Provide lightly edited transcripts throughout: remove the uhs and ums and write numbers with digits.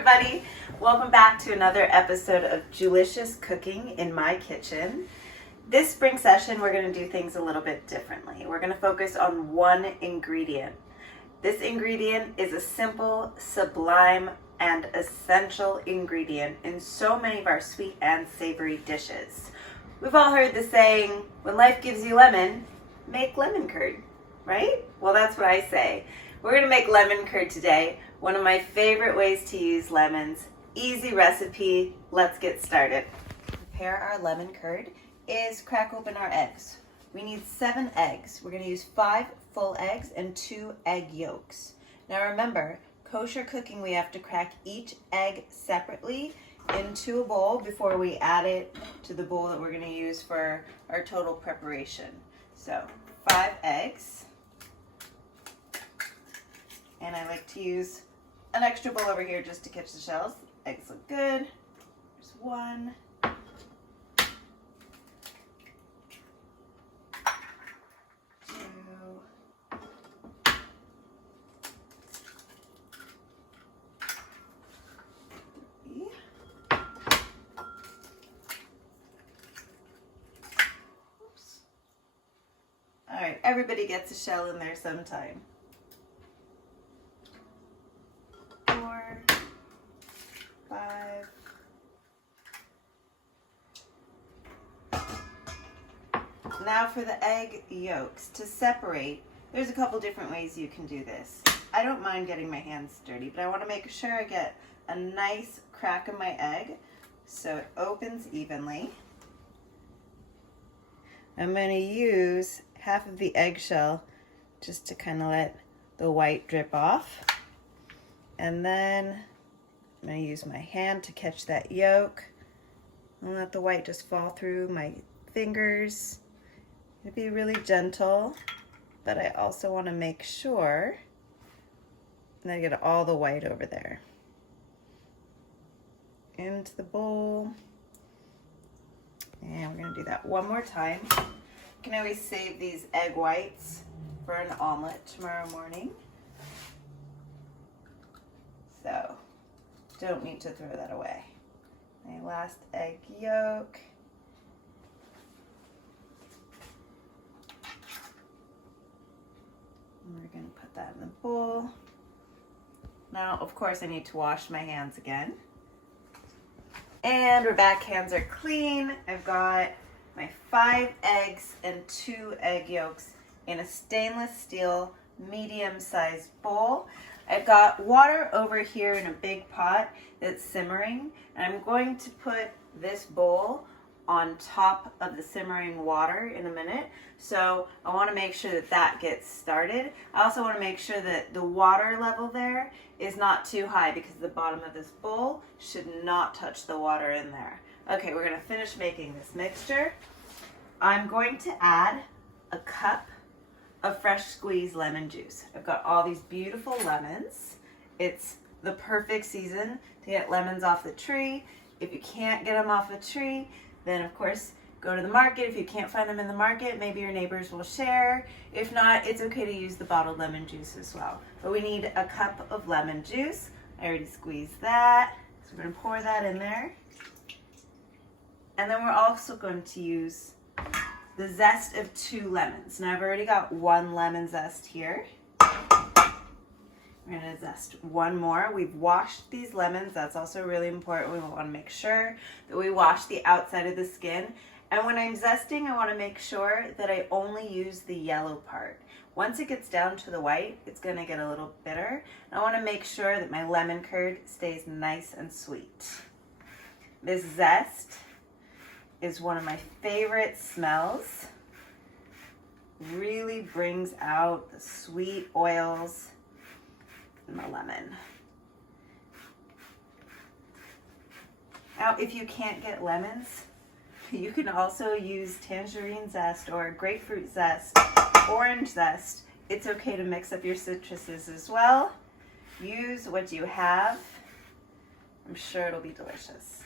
everybody. Welcome back to another episode of Jewlicious Cooking in my kitchen. This spring session, we're going to do things a little bit differently. We're going to focus on one ingredient. This ingredient is a simple, sublime, and essential ingredient in so many of our sweet and savory dishes. We've all heard the saying, when life gives you lemon, make lemon curd, right? Well, that's what I say. We're going to make lemon curd today. One of my favorite ways to use lemons. Easy recipe. Let's get started. To prepare our lemon curd is crack open our eggs. We need 7 eggs. We're going to use 5 full eggs and 2 egg yolks. Now remember, kosher cooking, we have to crack each egg separately into a bowl before we add it to the bowl that we're going to use for our total preparation. So 5 eggs. And I like to use an extra bowl over here just to catch the shells. Eggs look good. There's 1. 2. 3. Oops. All right, everybody gets a shell in there sometime. 4, 5. Now for the egg yolks. To separate, there's a couple different ways you can do this. I don't mind getting my hands dirty, but I want to make sure I get a nice crack in my egg so it opens evenly. I'm going to use half of the eggshell just to kind of let the white drip off. And then I'm going to use my hand to catch that yolk and let the white just fall through my fingers. It'll be really gentle, but I also want to make sure that I get all the white over there. Into the bowl. And we're going to do that one more time. You can always save these egg whites for an omelet tomorrow morning. So, don't need to throw that away. My last egg yolk. And we're going to put that in the bowl. Now, of course, I need to wash my hands again. And our back hands are clean. I've got my 5 eggs and 2 egg yolks in a stainless steel medium-sized bowl. I've got water over here in a big pot that's simmering, and I'm going to put this bowl on top of the simmering water in a minute. So I want to make sure that that gets started. I also want to make sure that the water level there is not too high because the bottom of this bowl should not touch the water in there. Okay, we're going to finish making this mixture. I'm going to add a cup of fresh squeezed lemon juice. I've got all these beautiful lemons. It's the perfect season to get lemons off the tree. If you can't get them off the tree, then of course go to the market. If you can't find them in the market, maybe your neighbors will share. If not, it's okay to use the bottled lemon juice as well. But we need a cup of lemon juice. I already squeezed that. So we're gonna pour that in there. And then we're also going to use the zest of 2 lemons. Now I've already got 1 lemon zest here. We're going to zest 1 more. We've washed these lemons. That's also really important. We want to make sure that we wash the outside of the skin. And when I'm zesting, I want to make sure that I only use the yellow part. Once it gets down to the white, it's going to get a little bitter. I want to make sure that my lemon curd stays nice and sweet. This zest is one of my favorite smells. Really brings out the sweet oils in the lemon. Now, if you can't get lemons, you can also use tangerine zest or grapefruit zest, orange zest. It's okay to mix up your citruses as well. Use what you have. I'm sure it'll be delicious.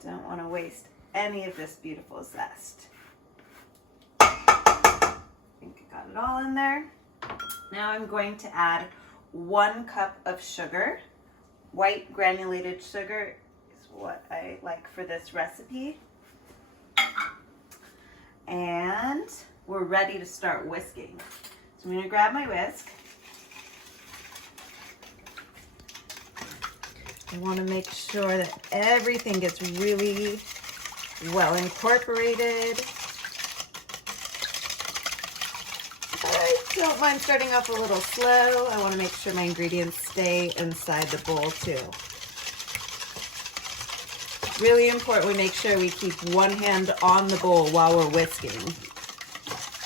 Don't want to waste any of this beautiful zest. I think I got all in there. Now I'm going to add 1 cup of sugar. White granulated sugar is what I like for this recipe. And we're ready to start whisking. So I'm going to grab my whisk. I want to make sure that everything gets really well incorporated. I don't mind starting off a little slow. I want to make sure my ingredients stay inside the bowl too. Really important we make sure we keep one hand on the bowl while we're whisking.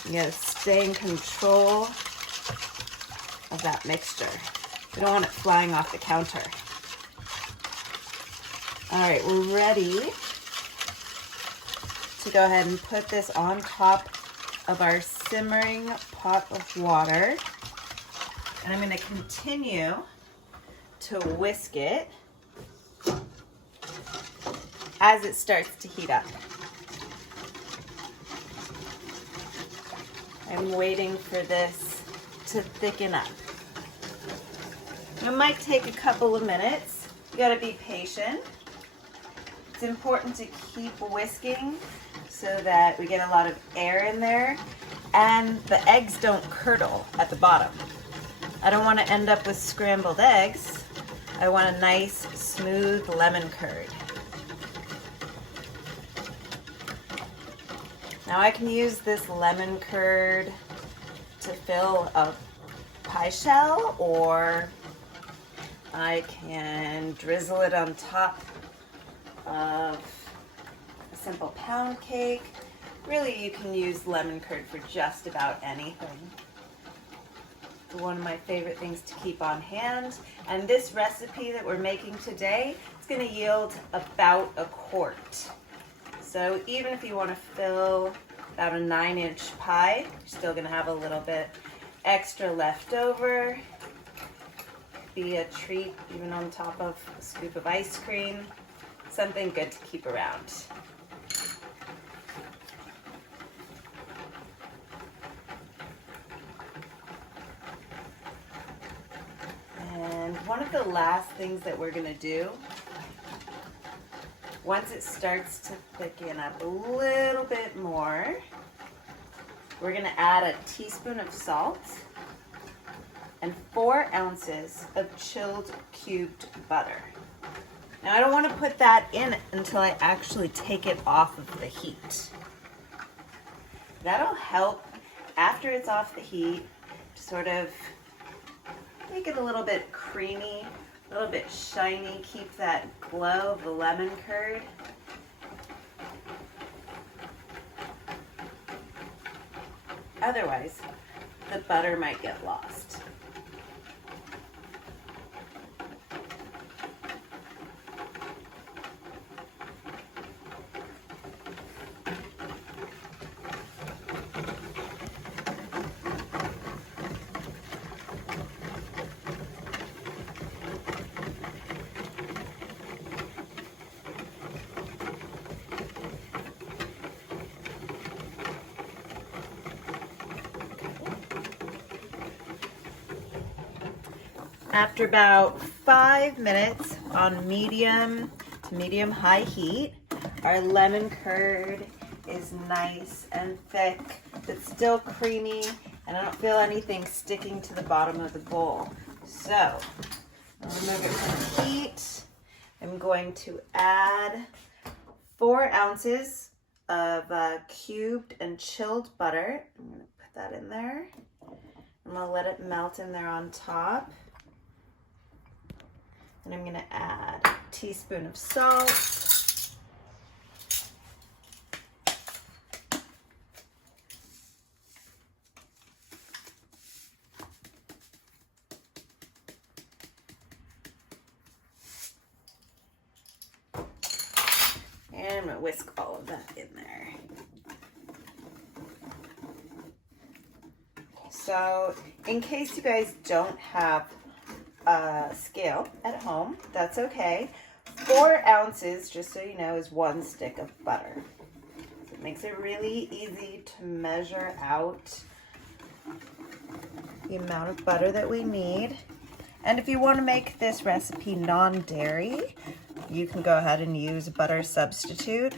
You gotta stay in control of that mixture. We don't want it flying off the counter. All right, we're ready to go ahead and put this on top of our simmering pot of water. And I'm going to continue to whisk it as it starts to heat up. I'm waiting for this to thicken up. It might take a couple of minutes. You got to be patient. It's important to keep whisking so that we get a lot of air in there and the eggs don't curdle at the bottom. I don't want to end up with scrambled eggs. I want a nice, smooth lemon curd. Now I can use this lemon curd to fill a pie shell, or I can drizzle it on top of a simple pound cake. Really, you can use lemon curd for just about anything. It's one of my favorite things to keep on hand. And this recipe that we're making today is going to yield about a quart. So even if you want to fill about a 9-inch pie, you're still going to have a little bit extra left over. Be a treat even on top of a scoop of ice cream. Something good to keep around. And one of the last things that we're going to do, once it starts to thicken up a little bit more, we're going to add a teaspoon of salt and 4 ounces of chilled cubed butter. Now I don't want to put that in until I actually take it off of the heat. That'll help after it's off the heat to sort of make it a little bit creamy, a little bit shiny, keep that glow of the lemon curd. Otherwise, the butter might get lost. After about 5 minutes on medium to medium-high heat, our lemon curd is nice and thick, but still creamy, and I don't feel anything sticking to the bottom of the bowl. So, I'll remove it from heat. I'm going to add 4 ounces of cubed and chilled butter. I'm going to put that in there. I'm going to let it melt in there on top. And I'm going to add a teaspoon of salt. And I'm going to whisk all of that in there. So, in case you guys don't have a scale at home, that's okay. 4 ounces, just so you know, is 1 stick of butter. So it makes it really easy to measure out the amount of butter that we need. And if you want to make this recipe non-dairy, you can go ahead and use a butter substitute.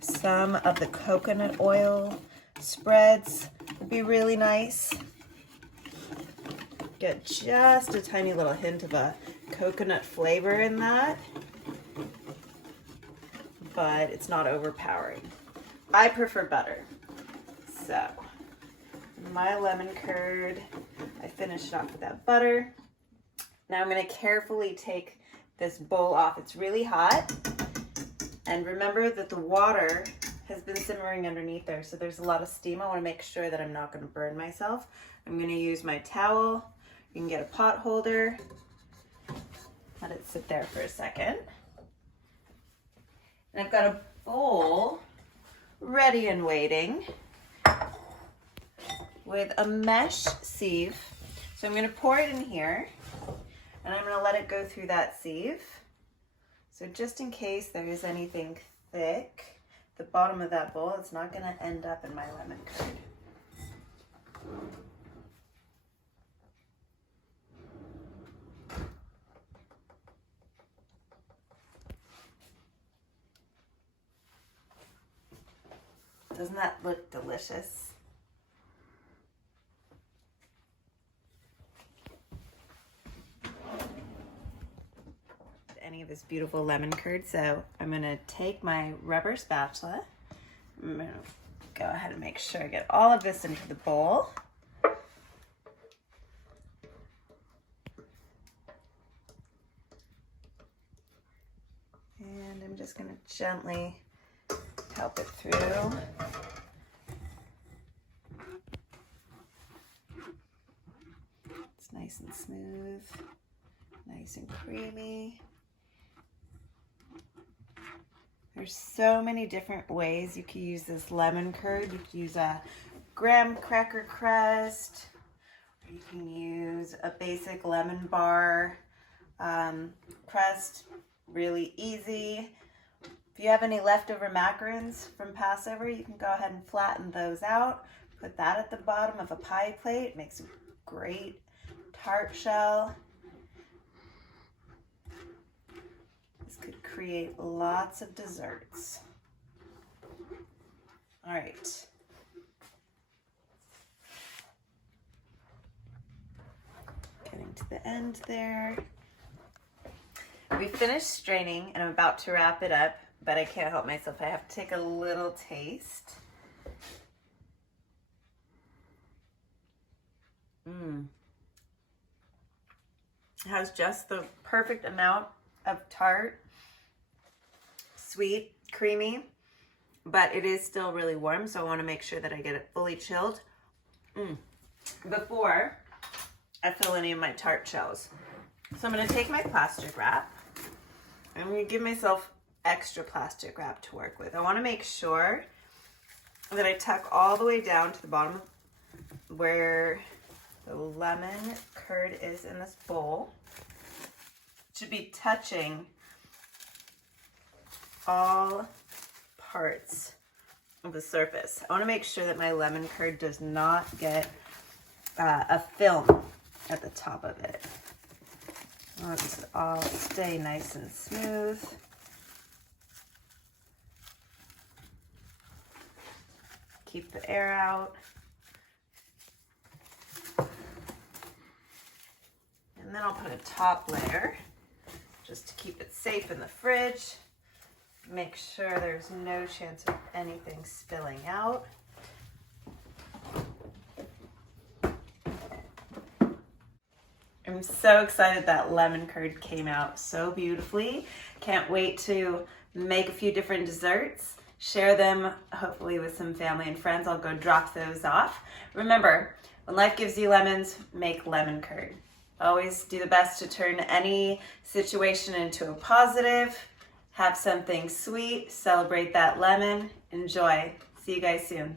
Some of the coconut oil spreads would be really nice. Get just a tiny little hint of a coconut flavor in that, but it's not overpowering. I prefer butter. So my lemon curd, I finished it off with that butter. Now I'm going to carefully take this bowl off. It's really hot. And remember that the water has been simmering underneath there, so there's a lot of steam. I want to make sure that I'm not going to burn myself. I'm going to use my towel. You can get a pot holder. Let it sit there for a second. And I've got a bowl ready and waiting with a mesh sieve. So I'm going to pour it in here, and I'm going to let it go through that sieve. So just in case there is anything thick, the bottom of that bowl, it's not going to end up in my lemon curd. Doesn't that look delicious? Any of this beautiful lemon curd, so I'm gonna take my rubber spatula. I'm gonna go ahead and make sure I get all of this into the bowl. And I'm just gonna gently help it through. It's nice and smooth, nice and creamy. There's so many different ways you can use this lemon curd. You can use a graham cracker crust, or you can use a basic lemon bar crust, really easy. If you have any leftover macarons from Passover, you can go ahead and flatten those out. Put that at the bottom of a pie plate. It makes a great tart shell. This could create lots of desserts. All right. Getting to the end there. We finished straining and I'm about to wrap it up, but I can't help myself. I have to take a little taste. It has just the perfect amount of tart, sweet, creamy, but it is still really warm, so I want to make sure that I get it fully chilled before I fill any of my tart shells. So I'm going to take my plastic wrap. I'm going to give myself extra plastic wrap to work with. I want to make sure that I tuck all the way down to the bottom where the lemon curd is in this bowl. It should be touching all parts of the surface. I want to make sure that my lemon curd does not get a film at the top of it. I want it to all stay nice and smooth. Keep the air out. And then I'll put a top layer just to keep it safe in the fridge. Make sure there's no chance of anything spilling out. I'm so excited that lemon curd came out so beautifully. Can't wait to make a few different desserts, share them hopefully with some family and friends. I'll go drop those off. Remember, when life gives you lemons, make lemon curd. Always do the best to turn any situation into a positive. Have something sweet, celebrate that lemon. Enjoy. See you guys soon.